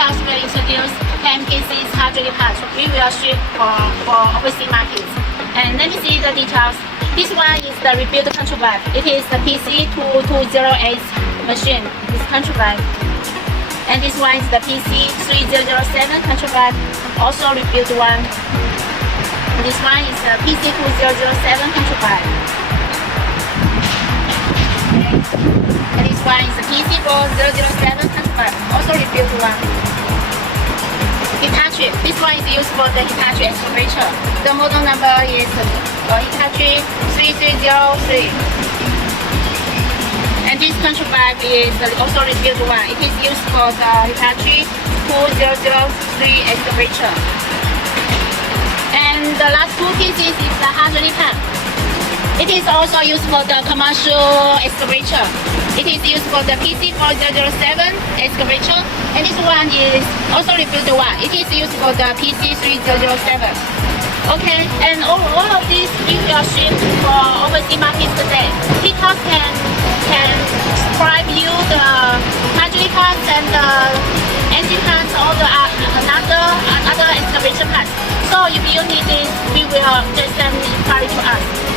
Kyotechs will introduce 10 pieces hydraulic parts. We will ship for overseas markets. And let me see the details. This one is the rebuild control valve. It is the PC2208 machine. This control valve. And this one is the PC3007 control valve. Also rebuilt one. And this one is the PC2007 control valve. And this one is the PC4007 control valve. Also rebuilt one. Hitachi. This one is used for the Hitachi excavator. The model number is Hitachi 3303. And this control valve is also rebuilt one. It is used for the Hitachi 2003 excavator. And the last two pieces is the hydraulic pump. It is also used for the commercial excavator. It is used for the PC4007 excavator, and this one is also rebuilt one. It is used for the PC3007. Okay, and all of these we will ship for overseas markets today. Kyotechs can describe you the hydraulic parts and the engine parts, all the other excavation parts. So if you need this, we will just send inquiry to us.